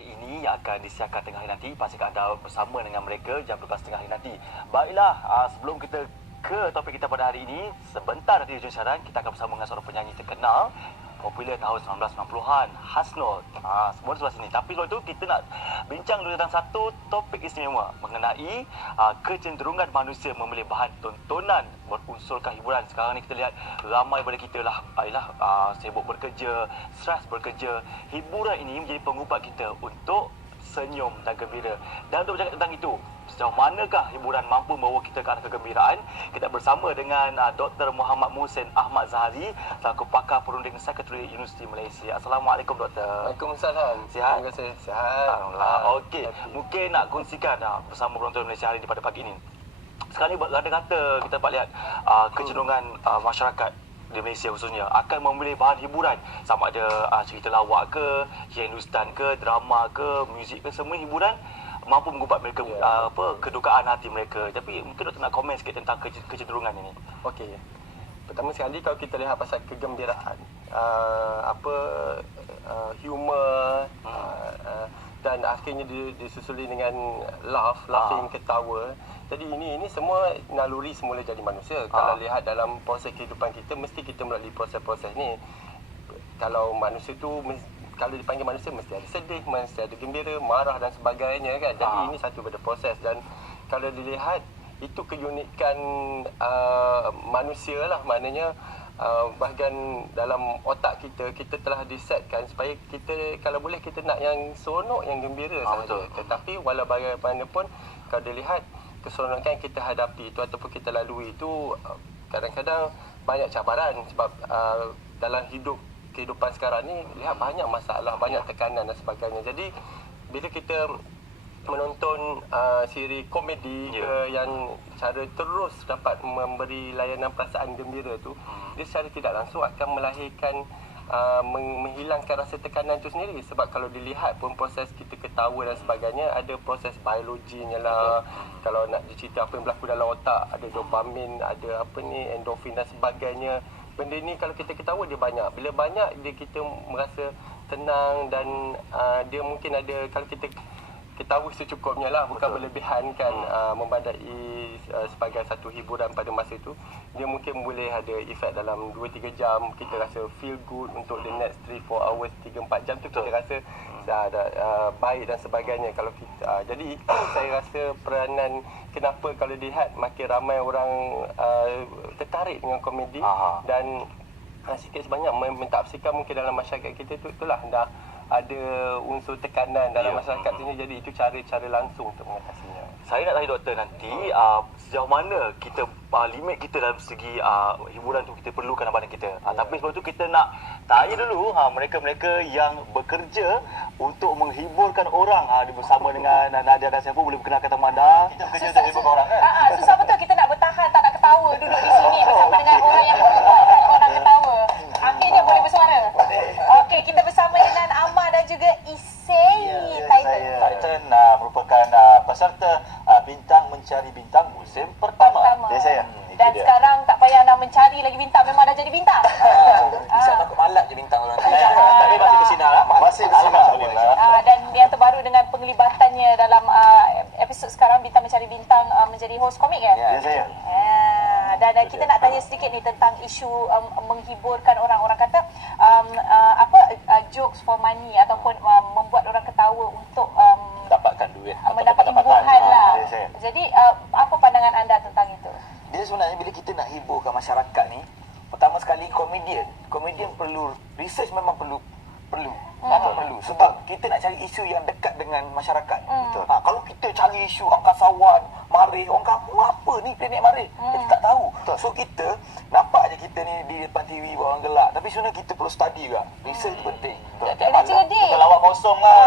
hari ini yang akan disiarkan tengah hari nanti. Pastikan anda bersama dengan mereka jam 12 tengah hari nanti. Baiklah, sebelum kita ke topik kita pada hari ini, sebentar nanti di hujung siaran kita akan bersama dengan seorang penyanyi terkenal popular tahun 1990-an, Hasnul. Semua di sebelah sini. Tapi sebelum itu kita nak bincang dulu tentang satu topik istimewa mengenai kecenderungan manusia memilih bahan tontonan berunsurkan hiburan. Sekarang ni kita lihat ramai daripada kita lah sibuk bekerja, stres bekerja. Hiburan ini menjadi pengubat kita untuk senyum dan gembira. Dan untuk bercakap tentang itu, sejauh manakah hiburan mampu membawa kita ke arah kegembiraan, kita bersama dengan Dr. Muhammad Muhsin Ahmad Zahari selaku pakar perunding Sekretariat Universiti Malaysia. Assalamualaikum Doktor. Waalaikumsalam. Sihat? Terima kasih. Sihat. Alhamdulillah. Okey, mungkin nak kongsikan bersama penonton Malaysia hari ini pada pagi ini. Sekarang ni kata-kata kita dapat lihat kecenderungan masyarakat di Malaysia khususnya akan memilih bahan hiburan, sama ada cerita lawak ke, Hindustan ke, drama ke, muzik ke, semua hiburan mampu mengubat mereka kedukaan hati mereka. Tapi mungkin Doktor nak komen sikit tentang kecenderungan ini. Okey. Pertama sekali kalau kita lihat pasal kegembiraan, humor, dan akhirnya disusuli dengan laughing, ketawa. Jadi ini semua naluri semula jadi manusia. Kalau lihat dalam proses kehidupan kita, mesti kita melalui proses-proses ni. Kalau manusia tu, kalau dipanggil manusia, mesti ada sedih, mesti ada gembira, marah dan sebagainya kan. Jadi ini satu pada proses. Dan kalau dilihat, itu keunikan manusia lah. Maknanya bahagian dalam otak kita telah disetkan supaya kita, kalau boleh kita nak yang seronok, yang gembira sahaja. Tetapi walau bagaimanapun, kalau dilihat keseronokan yang kita hadapi itu ataupun kita lalui itu kadang-kadang banyak cabaran sebab dalam kehidupan sekarang ni lihat banyak masalah, banyak tekanan dan sebagainya. Jadi bila kita menonton siri komedi yang cara terus dapat memberi layanan perasaan gembira tu, dia secara tidak langsung akan melahirkan menghilangkan rasa tekanan itu sendiri. Sebab kalau dilihat pun proses kita ketawa dan sebagainya, ada proses biologinya lah. Kalau nak dicerita apa yang berlaku dalam otak, ada dopamin, ada endorfin dan sebagainya. Benda ni kalau kita ketawa dia banyak. Bila banyak, dia kita merasa tenang dan dia mungkin ada, kalau kita ketawa secukupnya lah, bukan berlebihan kan, membadai sebagai satu hiburan pada masa itu. Dia mungkin boleh ada efek dalam 2-3 jam, kita rasa feel good untuk the next 3-4 hours, 3-4 jam tu kita rasa baik dan sebagainya. Kalau kita jadi itu saya rasa peranan kenapa kalau dilihat makin ramai orang tertarik dengan komedi dan sikit sebanyak mentafsirkan mungkin dalam masyarakat kita tu, itulah dah ada unsur tekanan dalam masyarakat ini. Jadi itu cara-cara langsung untuk mengatasinya. Saya nak tanya Doktor nanti sejauh mana kita limit kita dalam segi hiburan tu kita perlukan dalam badan kita. Tapi sebelum tu kita nak tanya dulu mereka-mereka yang bekerja untuk menghiburkan orang. Bersama dengan Nadia dan Saiful, boleh perkenalkan teman anda. Kita bekerja untuk hiburkan orang kan? Susah betul kita nak bertahan, tak nak ketawa duduk di sini bersama dengan orang yang membuatkan orang ketawa. Akhirnya boleh bersuara. Okey, kita bersama dengan Amar dan juga Isay. Titan merupakan peserta Bintang Mencari Bintang musim pertama. Saya. Dan sekarang tak payah nak mencari lagi bintang, memang dah jadi bintang. Bisa takut malak je bintang orang. Tapi masih bersinar lah. Masih bersinar. Dan yang terbaru dengan penglibatannya dalam episod sekarang Bintang Mencari Bintang menjadi host komik kan? Ya, saya. Dan kita nak tanya sedikit ni tentang isu menghiburkan orang. Orang kata jokes for money ataupun membuat orang ketawa untuk Dapatkan duit. mendapat imbuhan lah. Jadi apa pandangan anda tentang itu? Dia sebenarnya bila kita nak hiburkan masyarakat ni, pertama sekali komedian perlu research, memang perlu sebab kita nak cari isu yang dekat dengan masyarakat. Kalau kita cari isu angkasawan marih, orang kampung apa ni planet marih, kita tak tahu. So kita nampak je kita ni di depan TV orang gelak, tapi sebenarnya kita perlu study juga. Research tu penting. Kena cerdik. Kita lawak kosong lah.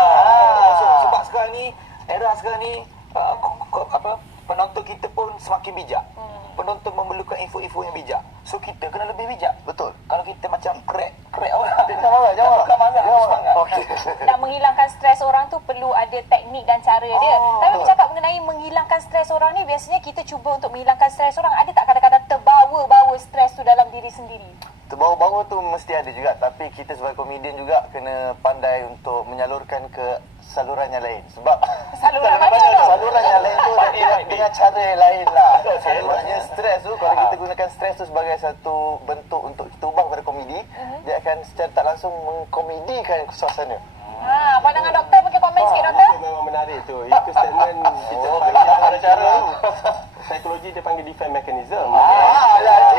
Sebab sekarang ni, era sekarang ni penonton kita pun semakin bijak. Penonton memerlukan info-info yang bijak. So kita kena lebih bijak. Betul. Kalau kita macam crack orang, jangan marah. Nak menghilangkan stres orang tu perlu ada teknik dan cara dia. Tapi bercakap mengenai menghilangkan stres orang ni, biasanya kita cuba untuk menghilangkan stres orang, ada tak kadang-kadang terbawa-bawa stres tu dalam diri sendiri? terbawa-bawa tu mesti ada juga, tapi kita sebagai komedian juga kena pandai untuk menyalurkan ke saluran yang lain. Sebab Saluran mana tu? saluran yang lain tu dengan cara yang lain lah. Maksudnya stres tu, kalau kita gunakan stres tu sebagai satu bentuk untuk kita ubah pada komedi, dia akan secara tak langsung mengkomedikan suasana. Pandangan doktor mungkin komen sikit doktor. Itu memang menarik tu. Itu statement kita ada cara. psikologi dia panggil defense mechanism.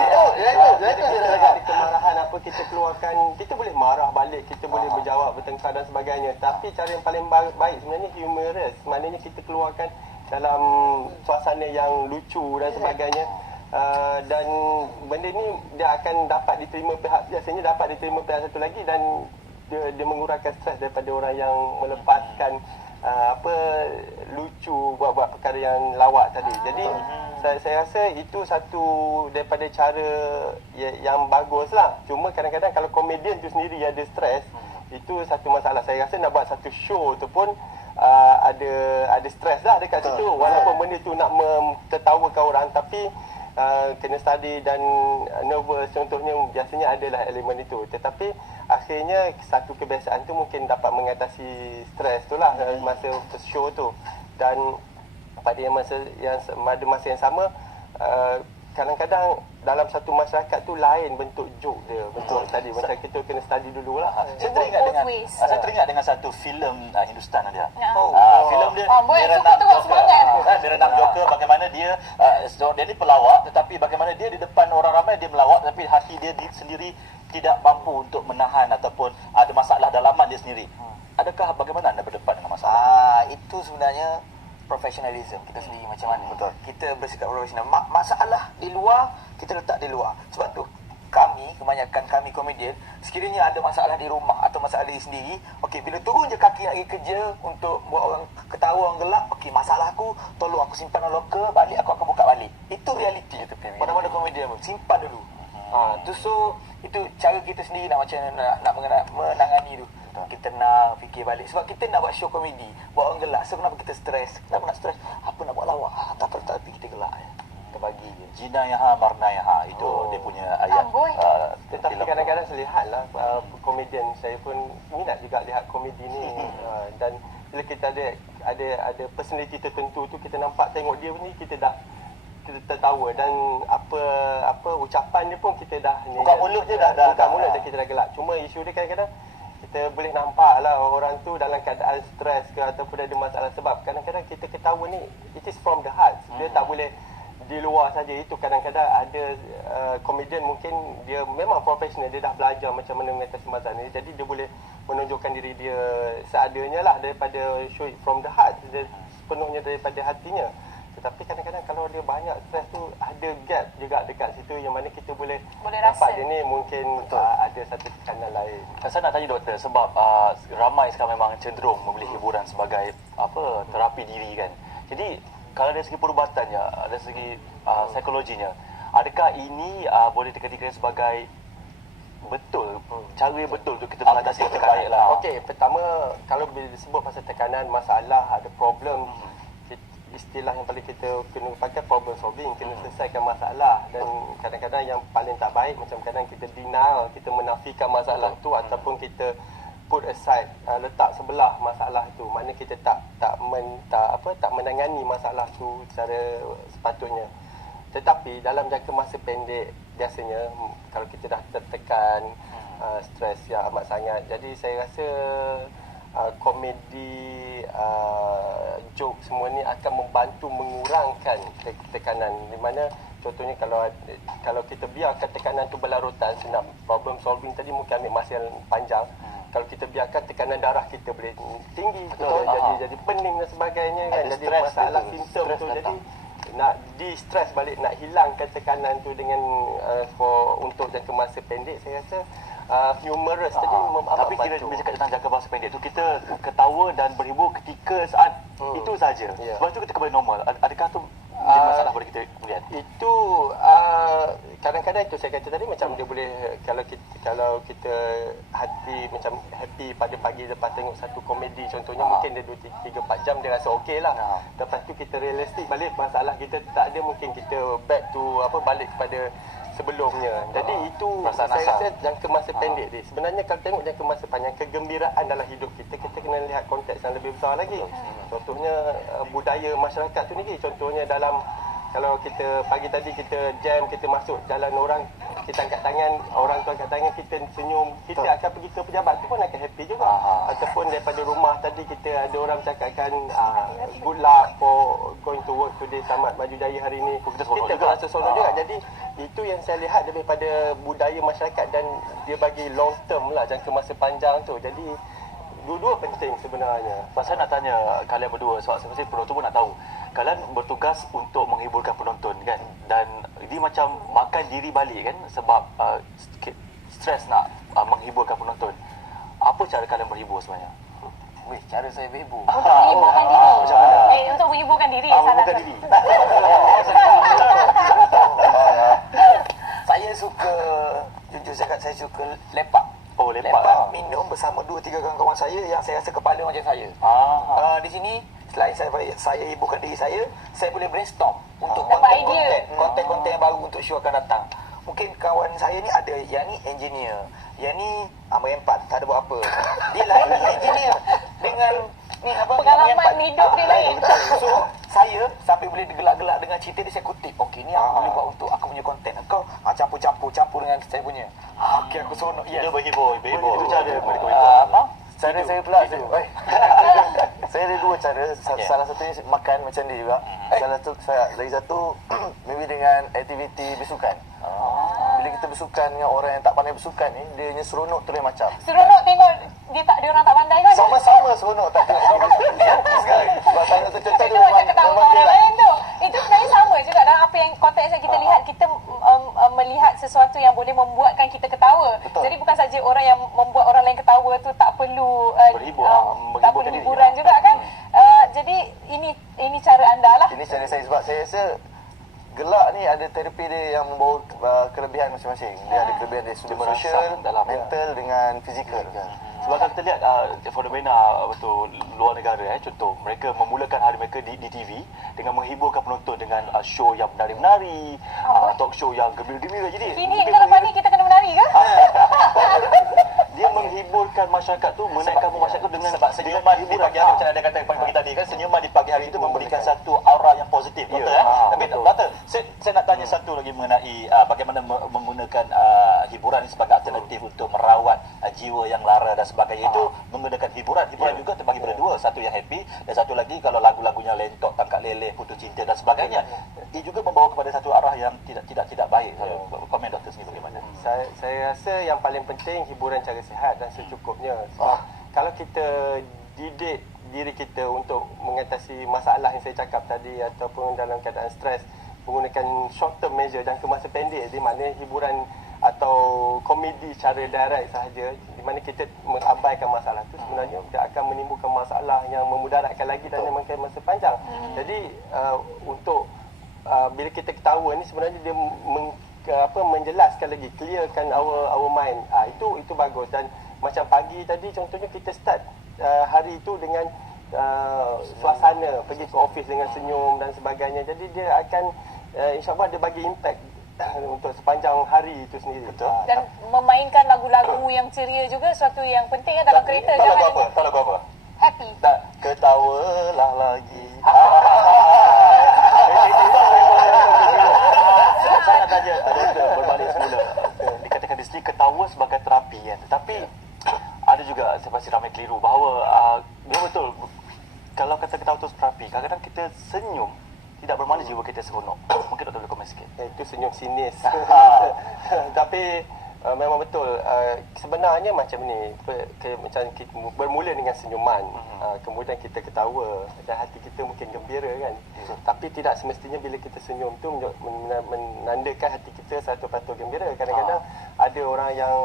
Itu Jadi kemarahan apa kita keluarkan, kita boleh marah balik, kita boleh berjawab, bertengkar dan sebagainya. Tapi cara yang paling baik sebenarnya humorous. Maknanya kita keluarkan dalam suasana yang lucu dan sebagainya. Dan benda ni dia akan dapat diterima pihak, biasanya dapat diterima pihak satu lagi, dan dia mengurangkan stres daripada orang yang melepaskan lucu, buat perkara yang lawak tadi. Jadi saya rasa itu satu daripada cara yang bagus lah. Cuma kadang-kadang kalau komedian tu sendiri ada stres, itu satu masalah. Saya rasa nak buat satu show tu pun ada stres lah dekat situ. Walaupun benda tu nak tertawakan orang, tapi kena study dan nervous contohnya, biasanya adalah elemen itu. Tetapi akhirnya satu kebiasaan tu mungkin dapat mengatasi stres tu lah masa show tu. Dan pada masa yang sama, kadang-kadang dalam satu masyarakat tu lain bentuk joke dia. Bentuk tadi macam kita kena study dulu lah. Saya teringat dengan satu filem Hindustan dia. Filem dia suka tu semangat. Dia renang Joker, bagaimana dia dia ni pelawak, tetapi bagaimana dia di depan orang ramai dia melawak, tapi hati dia sendiri tidak mampu untuk menahan ataupun ada masalah dalaman dia sendiri. Adakah bagaimana anda berdepan dengan masalah? Itu sebenarnya professionalism kita sendiri macam mana. Betul. Kita bersikap profesional. Masalah di luar, kita letak di luar. Sebab tu kebanyakan kami komedian, sekiranya ada masalah di rumah atau masalah diri sendiri, okey, bila turun je kaki nak pergi kerja untuk buat orang ketawa, orang gelak, okey, masalah aku tolong aku simpan dalam loker, balik aku akan buka balik. Itu realiti. Mana-mana komedian pun simpan dulu. Itu cara kita sendiri nak macam nak menangani tu. Kita nak fikir balik. Sebab kita nak buat show komedi, buat orang gelak. So kenapa kita stres? Kenapa nak stres? Apa nak buat lawak? Tapi kita gelak je. Kita bagi je. Jinayaha marnayaha, itu dia punya ayat. Tetapi kadang-kadang saya lihat lah komedian, saya pun minat juga lihat komedi ni. Dan bila kita ada personality tertentu tu, kita nampak tengok dia ni, kita tertawa, dan apa ucapan dia pun kita dah buka mulut je dah kita dah gelak. Cuma isu dia kadang-kadang kita boleh nampak lah orang tu dalam keadaan stres ke ataupun ada masalah, sebab kadang-kadang kita ketawa ni it is from the heart. Dia tak boleh di luar saja. Itu kadang-kadang ada komedian mungkin dia memang profesional, dia dah belajar macam mana mengatasi masalah ni, jadi dia boleh menunjukkan diri dia seadanya lah, daripada show it from the heart, dia sepenuhnya daripada hatinya. Tetapi kadang-kadang kalau dia banyak stres tu, ada gap juga dekat situ yang mana kita boleh rasa nampak dia ni mungkin ada satu tekanan lain. Saya nak tanya doktor, sebab ramai sekarang memang cenderung membeli hiburan sebagai terapi diri kan. Jadi kalau dari segi perubatannya, dari segi psikologinya, adakah ini boleh dikatakan sebagai betul, cara yang betul untuk kita mengatasi tekanan? Okey, pertama kalau bila disebut pasal tekanan, masalah, ada problem, istilah yang paling kita kena pakai problem solving, kena selesaikan masalah. Dan kadang-kadang yang paling tak baik, macam kadang kita denial, kita menafikan masalah tu, ataupun kita put aside, letak sebelah masalah tu, mana kita tak menangani masalah tu secara sepatutnya. Tetapi dalam jangka masa pendek, biasanya kalau kita dah tertekan, stres yang amat sangat, jadi saya rasa komedi, joke semua ni akan membantu mengurangkan tekanan. Di mana contohnya kalau kita biarkan tekanan tu berlarutan, senang problem solving tadi mungkin ambil masa yang panjang. Kalau kita biarkan tekanan darah kita boleh tinggi, jadi pening dan sebagainya kan, jadi masalah simptom tu. Jadi nak di-stress balik, nak hilangkan tekanan tu dengan untuk jangka masa pendek, saya rasa humorous tadi tapi kira bila cakap tentang jangka masa pendek tu, kita ketawa dan berhibur ketika saat itu saja. Lepas tu kita kembali normal. Adakah tu masalah pada kita kemudian? Itu kadang-kadang itu saya kata tadi, macam dia boleh, kalau kita hati macam happy pada pagi lepas tengok satu komedi contohnya, mungkin dia 2-3-4 jam dia rasa okey lah. Lepas tu kita realistik balik, masalah kita tak ada, mungkin kita back to balik kepada sebelumnya. Jadi itu Perasaan saya asal. rasa jangka masa pendek ni. Sebenarnya kalau tengok jangka masa panjang, kegembiraan dalam hidup kita, kita kena lihat konteks yang lebih besar lagi. Contohnya budaya masyarakat tu ni. Contohnya dalam, kalau kita pagi tadi kita jam, kita masuk jalan orang, kita angkat tangan, orang tu angkat tangan, kita senyum, kita akan pergi ke pejabat tu pun akan happy juga. Ataupun daripada rumah tadi kita ada orang cakapkan good luck for going to work today, selamat maju jaya hari ni. Kita seronok Kita juga. rasa seronok juga. Jadi itu yang saya lihat daripada budaya masyarakat, dan dia bagi long term lah, jangka masa panjang tu. Jadi dua-dua penting sebenarnya. Pasal nak tanya kalian berdua, sebab saya pasti penonton pun nak tahu. Kalian bertugas untuk menghiburkan penonton kan, dan ini macam makan diri balik kan, sebab stres nak menghiburkan penonton. Apa cara kalian berhibur sebenarnya? Weh, cara saya berhibur. Untuk menghiburkan diri. Macam mana? Untuk menghiburkan diri. Salah. Menghiburkan diri. Saya suka, jujur cakap, saya suka lepak. Oh, lepak. Minum bersama 2-3 kawan-kawan saya yang saya rasa kepala macam saya. Di sini, selain saya hiburkan diri saya boleh brainstorm untuk Dapat idea. konten-konten yang baru untuk show akan datang. Mungkin kawan saya ni ada, yang ni engineer, yang ni merempat, tak ada buat apa. Dia lain engineer dengan ni apa, Pengalaman merempat. hidup dia lain. So, saya sampai boleh gelak-gelak dengan cerita dia, saya kutip. Okey, ni aku boleh buat untuk aku punya konten. Kau campur dengan saya punya. Okey, aku seronok. Dia berhibur. Itu cara mereka Cara saya pula saya ada dua cara. Salah satunya makan macam dia juga. Lagi satu maybe dengan aktiviti bersukan. Bila kita bersukan dengan orang yang tak pandai bersukan ni, dia punya seronok tu lain macam. Seronok tengok dia orang tak pandai kan? Sama-sama seronok tak tengok sebab tanya tu contoh Itu macam ketawa orang lain tu. Itu sebenarnya sama juga dalam apa yang konteks yang kita lihat. Kita melihat sesuatu yang boleh membuatkan kita ketawa. Betul. Jadi bukan saja orang yang membuat orang lain ketawa tu tak perlu Berhibur, tak perlu menghiburkan diri. hiburan juga kan. Jadi ini cara anda lah. Ini cara saya sebab saya rasa gelak ni ada terapi dia yang membawa kelebihan masing-masing. Dia ada kelebihan dari sudut Dia sosial, merangsang dalam, mental dengan fizikal. Sebab kalau kita lihat fenomena betul luar negara, contoh mereka memulakan hari mereka di TV dengan menghiburkan penonton dengan show yang menari-menari, talk show yang gembira-gembira. Jadi Ini lepas ni kita kena menari ke? dia menghiburkan masyarakat tu, menaikkan masyarakat tu dengan sebab senyuman di pagi hari macam ada kata pagi tadi kan, senyuman di pagi hari itu memberikan satu aura yang positif, betul Tapi doktor, saya nak tanya satu lagi mengenai bagaimana menggunakan hiburan ini sebagai alternatif untuk merawat jiwa yang lara dan sebagainya. Itu menggunakan hiburan juga terbagi pada dua, satu yang happy dan satu lagi kalau lagu-lagunya lentok, tangkap leleh, putus cinta dan sebagainya. Ia juga membawa kepada satu arah yang tidak baik. Komen doktor sendiri bagaimana? Saya rasa yang paling penting hiburan cara sihat dan secukupnya. Sebab kalau kita didik diri kita untuk mengatasi masalah yang saya cakap tadi ataupun dalam keadaan stres, menggunakan short term measure, jangka masa pendek, di mana hiburan atau komedi secara direct sahaja, di mana kita mengabaikan masalah itu, sebenarnya dia akan menimbulkan masalah yang memudaratkan lagi dan memakan masa panjang. Jadi untuk bila kita ketawa ni sebenarnya dia menjelaskan lagi, clearkan our mind. Itu bagus. Dan macam pagi tadi contohnya kita start hari itu dengan suasana, pergi ke office dengan senyum dan sebagainya. Jadi dia akan insya-Allah dia bagi impact untuk sepanjang hari itu sendiri. Betul. Dan memainkan lagu-lagu yang ceria juga suatu yang penting dalam kereta. Tak lagu apa? Tak lagu apa? Happy. Tak, ketawalah lagi. Saya nak tanya doktor berbalik semula. Dikatakan di sini ketawa sebagai terapi kan. Tetapi ada juga saya pasti ramai keliru bahawa dia betul kalau kata ketawa itu terapi, kadang-kadang kita senyum tidak bermakna jiwa kita seronok. Mungkin doktor boleh komen sikit. Itu senyum sinis. Tapi memang betul. Sebenarnya macam ni, macam kita bermula dengan senyuman, kemudian kita ketawa dan hati kita mungkin gembira kan. Tapi tidak semestinya bila kita senyum tu menandakan hati kita 100% gembira. Kadang-kadang ada orang yang,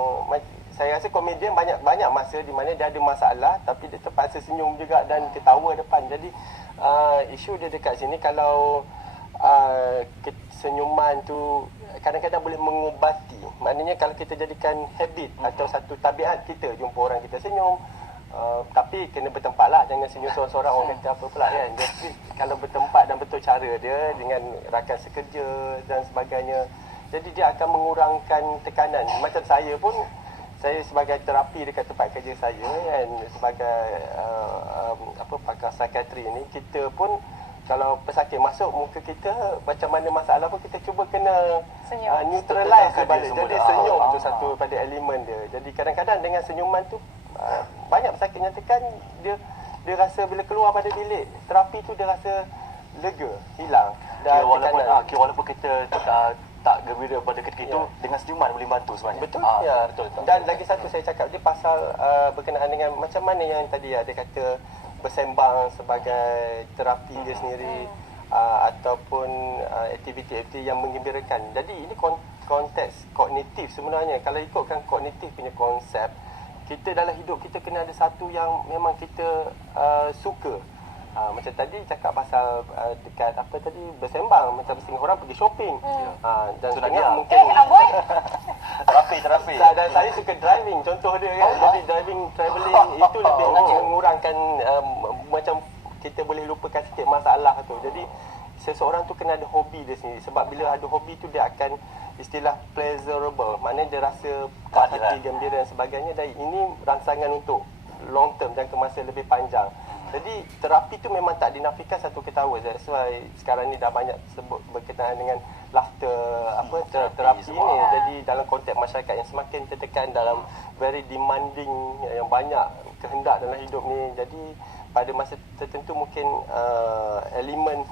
saya rasa komedian banyak masa di mana dia ada masalah tapi dia terpaksa senyum juga dan ketawa depan. Jadi isu dia dekat sini, kalau senyuman tu kadang-kadang boleh mengubati. Maknanya kalau kita jadikan habit atau satu tabiat kita, jumpa orang kita senyum, tapi kena bertempat lah, jangan senyum seorang-seorang orang kata apa pula kan. Jadi kalau bertempat dan betul cara dia dengan rakan sekerja dan sebagainya, Jadi dia akan mengurangkan tekanan. Macam saya pun, saya sebagai terapi dekat tempat kerja saya kan, sebagai pakar psikiatri ni, kita pun kalau pesakit masuk muka kita, macam mana masalah pun kita cuba kena neutralize dia balik. Jadi senyum tu satu pada elemen dia. Jadi kadang-kadang dengan senyuman tu banyak pesakit nyatakan dia rasa bila keluar pada bilik terapi tu dia rasa lega, hilang. Dan walaupun kita tak gembira pada ketika itu, dengan senyuman boleh bantu sebenarnya. Betul. Betul. Dan lagi satu saya cakap dia pasal berkenaan dengan macam mana yang tadi dia kata bersembang sebagai terapi dia sendiri ataupun aktiviti-aktiviti yang menggembirakan. Jadi ini konteks kognitif sebenarnya. Kalau ikutkan kognitif punya konsep, kita dalam hidup kita kena ada satu yang memang kita suka. Macam tadi cakap pasal dekat apa tadi, bersembang, macam setengah orang pergi shopping. Dan setengah mungkin terapi. Dan saya suka driving, contoh dia kan. Jadi driving, travelling itu lebih mengurangkan macam kita boleh lupakan sikit masalah tu. Jadi seseorang tu kena ada hobi dia sendiri. Sebab bila ada hobi tu dia akan istilah pleasurable, maknanya dia rasa hati gembira dan sebagainya. Dan ini rangsangan untuk long term, jangka masa lebih panjang. Jadi terapi tu memang tak dinafikan satu ketawa. That's why sekarang ni dah banyak sebut berkenaan dengan laughter terapi ni. Jadi dalam konteks masyarakat yang semakin tertekan dalam very demanding, yang banyak kehendak dalam hidup ni. Jadi pada masa tertentu mungkin elemen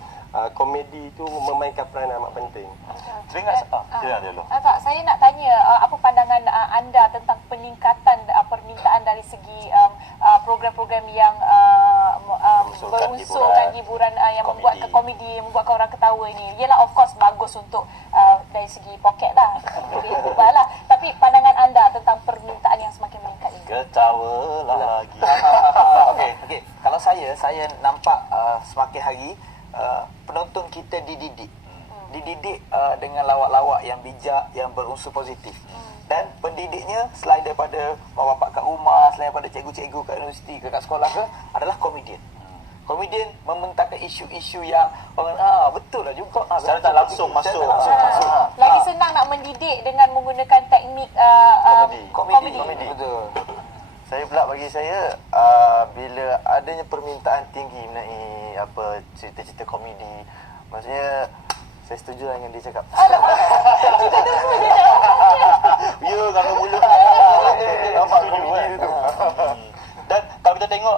komedi itu memainkan peranan amat penting. Teringat dia dulu. Tak, saya nak tanya apa pandangan anda tentang peningkatan permintaan dari segi program-program yang berunsurkan hiburan yang membuat komedi, membuatkan orang ketawa ini. Yalah, of course bagus untuk dari segi poket lah, lebih hebat lah. Tapi pandangan anda tentang permintaan yang semakin meningkat ini? Ketawalah lagi. Okey. Kalau saya nampak semakin hari penonton kita dididik dengan lawak-lawak yang bijak, yang berunsur positif. Dan pendidiknya selain daripada bapak-bapak kat rumah, selain daripada cikgu-cikgu kat universiti ke kat sekolah ke, adalah komedian. Komedian membentangkan isu-isu yang orang betul lah juga. Secara tak langsung masuk. Lagi senang nak mendidik dengan menggunakan teknik komedi. Betul. Saya pula bagi saya bila adanya permintaan tinggi mengenai cerita-cerita komedi, maksudnya saya setuju dengan dia cakap. Kita tunggu dia jawab. Ya, kalau mula nampak komedi tu. Dan kalau kita tengok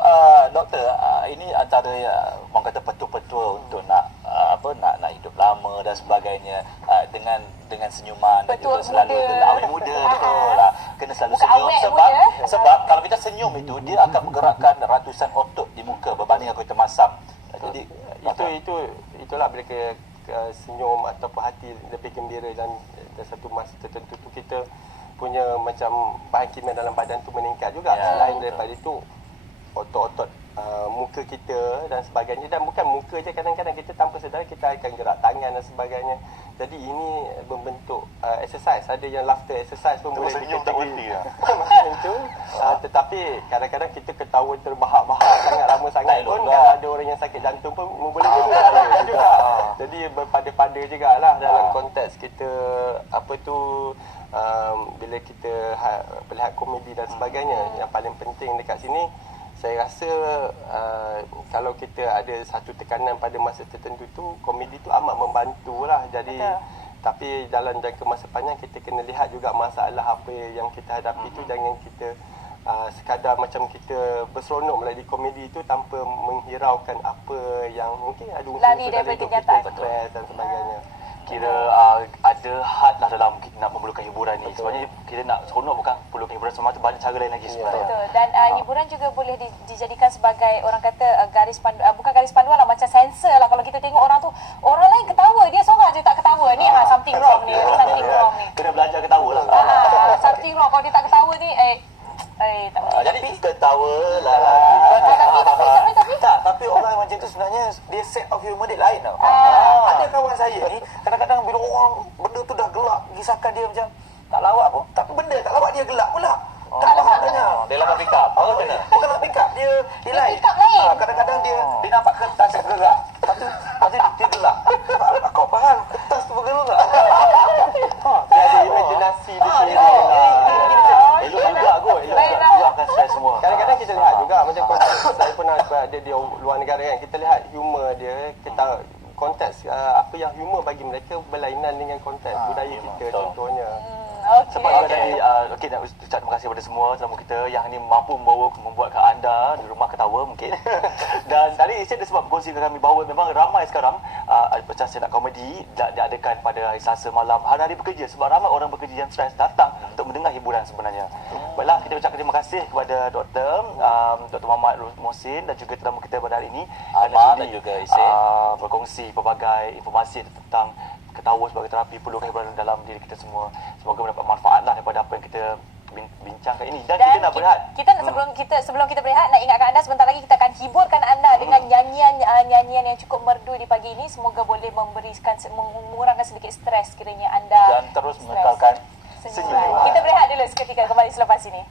doktor, ini antara orang kata petua-petua untuk nak nak hidup lama dan sebagainya, dengan senyuman. Petua dan juga selalu awet muda betul lah. Kena selalu Bukan senyum awet sebab kalau kita senyum itu dia akan menggerakkan ratusan otot di muka berbanding kalau kita masam. Jadi itulah bila senyum ataupun hati lebih gembira dan satu masa tertentu tu kita punya macam bahan kimia dalam badan tu meningkat juga. Selain daripada itu, otot-otot muka kita dan sebagainya. Dan bukan muka je, kadang-kadang kita tanpa sedar kita akan gerak tangan dan sebagainya. Jadi ini membentuk exercise. Ada yang laughter exercise pun boleh senyum tak berhenti lah. Itu. Tetapi kadang-kadang kita ketawa terbahak-bahak sangat lama sangat pun, kalau ada orang yang sakit jantung pun boleh juga. Jadi berpada-pada jugalah dalam konteks kita bila kita melihat komedi dan sebagainya. Yang paling penting dekat sini, saya rasa kalau kita ada satu tekanan pada masa tertentu tu, komedi tu amat membantulah. Jadi tapi dalam jangka masa panjang kita kena lihat juga masalah apa yang kita hadapi tu. Jangan kita sekadar macam kita berseronok melalui komedi itu tanpa menghiraukan apa yang mungkin ada unsur lari daripada kenyataan, stres dan sebagainya. Kira ada had lah dalam kita nak memerlukan hiburan ni. Sebenarnya kita nak seronok bukan perlukan hiburan semata, banyak cara lain lagi sebenarnya. Betul. Dan hiburan juga boleh dijadikan sebagai orang kata garis panduan, bukan garis panduan lah, macam sensor lah. Kalau kita tengok orang tu, orang lain ketawa, dia seorang je tak ketawa. Ni something wrong ni, something wrong ni. Kena belajar ketawa lah. Something wrong. Kalau dia tak ketawa ni, tak boleh. jadi ketawalah lagi. Tapi orang macam tu sebenarnya dia set of humor dia lain tau. Ada kawan saya ni kadang-kadang bila orang benda tu dah gelak, kisahkan dia macam tak lawak pun, tapi benda tak lawak dia gelak pula. Tak faham dia. Dia lakukan pick up. Kena. Bukan nak pick up, dia lain. Pick up lain. Kadang-kadang dia nampak kertas bergerak, lepas tu dia gelak. Kau faham kertas tu bergerak? pendengar kan, kita lihat humor dia, kita konteks apa yang humor bagi mereka berlainan dengan konteks budaya kita contohnya. Sebab juga tadi, okey, nak ucap terima kasih kepada semua tetamu kita yang ni mampu membuatkan anda di rumah ketawa mungkin. Dan tadi saya ada sebab berkongsikan kami bahawa memang ramai sekarang macam stand up comedy diadakan pada hari Selasa malam, hari-hari bekerja, sebab ramai orang bekerja yang stres datang untuk mendengar hiburan sebenarnya. Baiklah, kita ucapkan terima kasih kepada Dr. Muhammad Mohsin dan juga tetamu kita pada hari ini, Ahmad dan juga Isay, berkongsi pelbagai informasi tentang ketawa sebagai terapi, perlu hiburan dalam diri kita semua. Semoga mendapat manfaat lah daripada apa yang kita bincangkan ini. Dan kita nak berehat. Sebelum kita berehat, nak ingatkan anda sebentar lagi kita akan hiburkan anda dengan nyanyian yang cukup merdu di pagi ini. Semoga boleh mengurangkan sedikit stres kiranya anda dan terus mengekalkan senyuman. Kita berehat dulu seketika, kembali selepas ini.